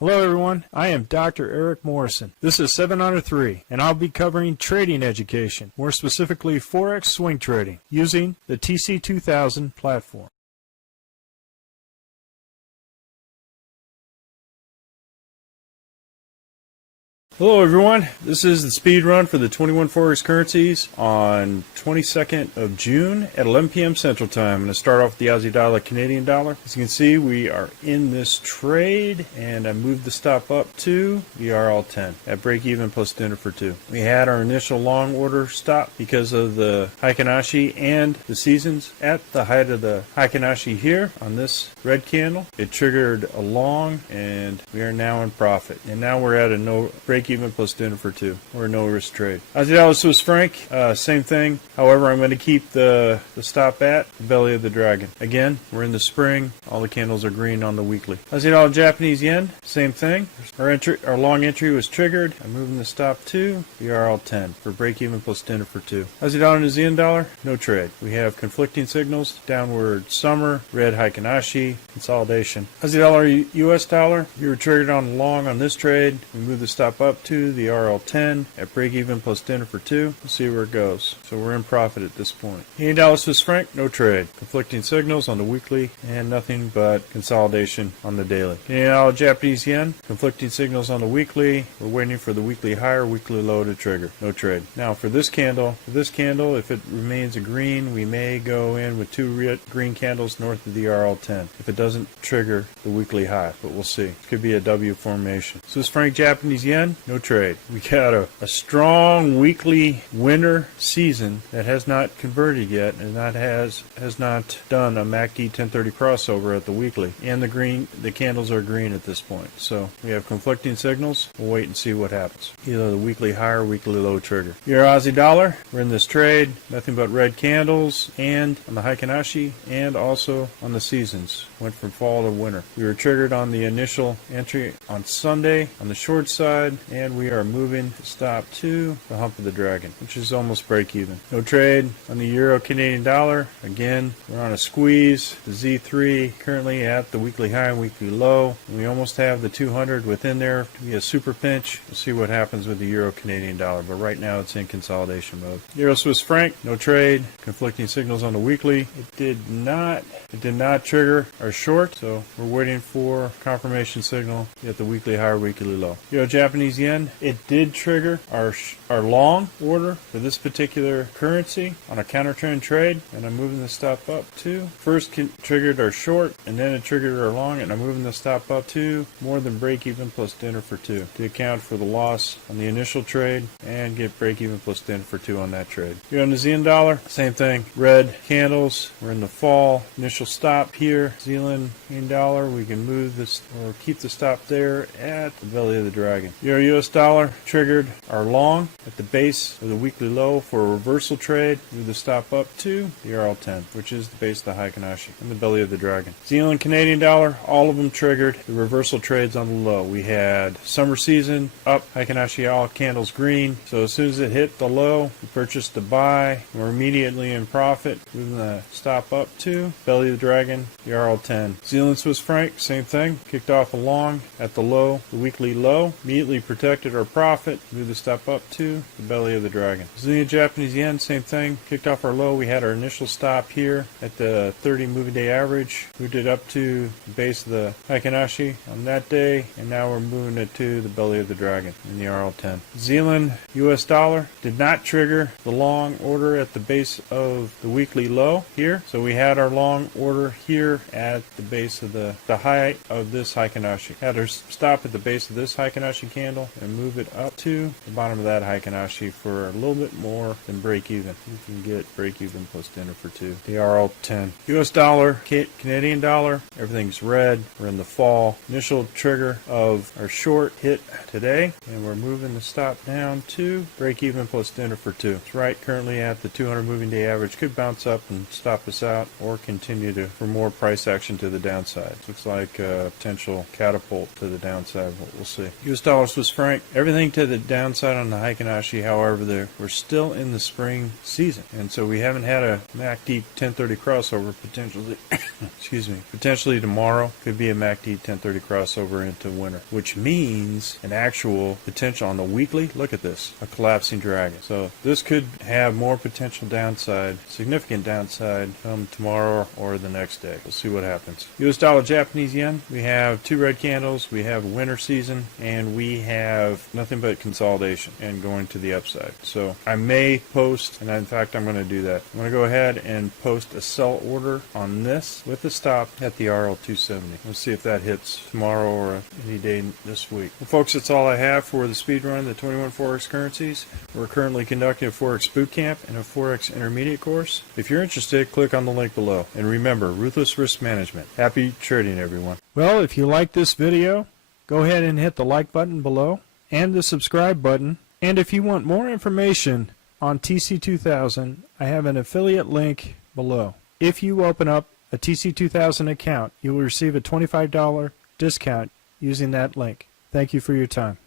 Hello everyone, I am Dr. Eric Morrison. This is 7 Under 3, and I'll be covering trading education, more specifically Forex swing trading, using the TC2000 platform. Hello everyone, this is the speed run for the 21 Forex currencies on 22nd of June at 11 p.m. Central Time. I'm going to start off with the Aussie dollar, Canadian dollar. As you can see, we are in this trade, and I moved the stop up to the RL10 at break even plus dinner for 2. We had our initial long order stop because of the Heikinashi and the seasons at the height of the Heikinashi here on this red candle. It triggered a long, and we are now in profit. And now we're at a no break even plus dinner for 2, or a no risk trade. Aussie dollar Swiss franc, same thing. However, I'm going to keep the stop at the belly of the dragon. Again, we're in the spring. All the candles are green on the weekly. Aussie dollar Japanese yen, same thing. Our long entry was triggered. I'm moving the stop to the RL10 for break even plus dinner for 2. Aussie dollar New Zealand dollar, no trade. We have conflicting signals: downward summer, red Heikinashi, consolidation. Aussie dollar US dollar, you were triggered on the long on this trade. We move the stop up to the RL10 at break even plus dinner for 2. We'll see where it goes. So we're in profit at this point. Canadian dollar Swiss franc, no trade. Conflicting signals on the weekly and nothing but consolidation on the daily. Canadian dollar Japanese yen, conflicting signals on the weekly. We're waiting for the weekly high or weekly low to trigger. No trade. Now for this candle, if it remains a green, we may go in with 2 green candles north of the RL10 if it doesn't trigger the weekly high, but we'll see. It could be a W formation. Swiss franc Japanese yen, no trade. We got a strong weekly winter season that has not converted yet, and that has not done a MACD 1030 crossover at the weekly. And the candles are green at this point. So we have conflicting signals. We'll wait and see what happens. Either the weekly high or weekly low trigger. Your Aussie dollar, we're in this trade. Nothing but red candles, and on the Heikinashi and also on the seasons. Went from fall to winter. We were triggered on the initial entry on Sunday on the short side, and we are moving to stop to the hump of the dragon, which is almost break even. No trade on the euro Canadian dollar. Again, we're on a squeeze. The Z3 currently at the weekly high and weekly low. We almost have the 200 within there to be a super pinch. We'll see what happens with the euro Canadian dollar, but right now it's in consolidation mode. Euro Swiss franc, no trade. Conflicting signals on the weekly. It did not trigger our short, so we're waiting for confirmation signal at the weekly high or weekly low. Euro Japanese yen, it did trigger our long order for this particular currency on a counter trend trade, and I'm moving the stop up to. First triggered our short, and then it triggered our long, and I'm moving the stop up to more than break even plus dinner for 2 to account for the loss on the initial trade and get break even plus dinner for 2 on that trade. Euro New Zealand dollar, same thing. Red candles. We're in the fall. Initial stop here. Zealand dollar, we can move this or keep the stop there at the belly of the dragon. Euro US dollar triggered our long at the base of the weekly low for a reversal trade. Move the stop up to the RL10, which is the base of the Heikinashi and the belly of the dragon. Zealand Canadian dollar, all of them triggered the reversal trades on the low. We had summer season up, Heikinashi all candles green. So as soon as it hit the low, we purchased the buy. We're immediately in profit. Moving the stop up to belly of the dragon, the RL10. Zealand Swiss franc, same thing. Kicked off a long at the low, the weekly low. Immediately protected our profit. Move the stop up to the belly of the dragon. Brazilian Japanese yen, same thing. Kicked off our low. We had our initial stop here at the 30 moving day average. Moved it up to the base of the Heikinashi on that day, and now we're moving it to the belly of the dragon in the RL10. Zealand US dollar did not trigger the long order at the base of the weekly low here. So we had our long order here at the base of the high of this Heikinashi. Had our stop at the base of this Heikinashi candle and move it up to the bottom of that Heikinashi for a little bit more than break even. You can get break even plus dinner for 2. The RL10. US dollar, Canadian dollar, everything's red. We're in the fall. Initial trigger of our short hit today, and we're moving the stop down to break even plus dinner for 2. It's right currently at the 200 moving day average. Could bounce up and stop us out or continue for more price action to the downside. Looks like a potential catapult to the downside. We'll see. US dollar Swiss Franc. Everything to the downside on the Heikinashi. However, we're still in the spring season, and so we haven't had a MACD 1030 crossover potentially. Excuse me. Potentially tomorrow could be a MACD 1030 crossover into winter, which means an actual potential on the weekly. Look at this, a collapsing dragon. So this could have more potential downside, significant downside, come tomorrow or the next day. We'll see what happens. US dollar, Japanese yen. We have two red candles. We have winter season, and we have nothing but consolidation and going to the upside. So I may post, and in fact I'm going to do that. I'm going to go ahead and post a sell order on this with the stop at the RL 270. We'll see if that hits tomorrow or any day this week. Well, folks, that's all I have for the speed run, the 21 Forex currencies. We're currently conducting a Forex boot camp and a Forex intermediate course. If you're interested, click on the link below. And remember, ruthless risk management. Happy trading, everyone. Well, if you like this video, go ahead and hit the like button below and the subscribe button. And if you want more information on TC2000, I have an affiliate link below. If you open up a TC2000 account, you will receive a $25 discount using that link. Thank you for your time.